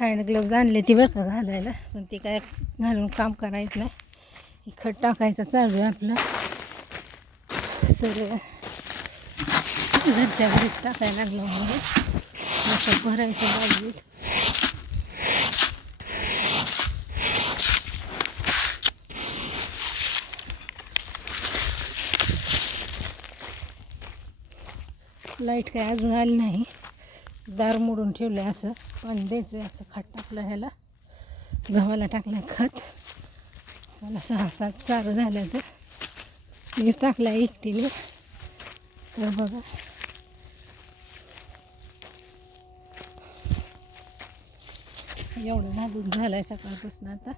Hand gloves आणले ती बरं का घालायला, पण ती काय घालून काम करायचं नाही. खत टाकायचं चालू आहे आपलं. सगळं घरच्या घरीच टाकायला लागलं म्हणून असं भरायचं बाजूत. लाईट काय अजून आली नाही. दार मोडून ठेवलं आहे. असं पाणी द्यायचं आहे. असं खत टाकलं ह्याला, गव्हाला टाकलं खत. मला 6-7 चारं झाल्या तर मीच टाकलं आहे एकटीने. तर बघा एवढं नादून झालं आहे सकाळपासून. आता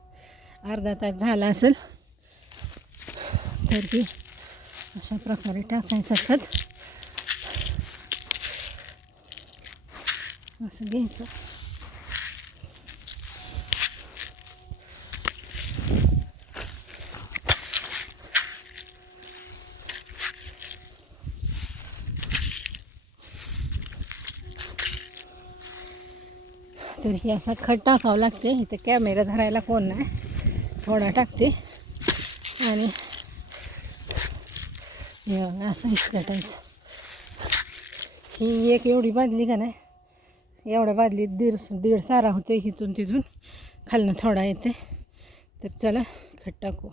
अर्धा तास झाला असेल. तर ती अशा प्रकारे टाकायचं खत. असं घ्यायचं. तर हे असा खत टाकावं लागते. इथं कॅमेरा धरायला कोण नाही, थोडा टाकते आणि असं इसकटायचं. ही एक एवढी बादली का नाही, एवढ्या बादलीत दीड सारा होते. इथून तिथून खालनं थोडा येते. तर चला खत टाकू.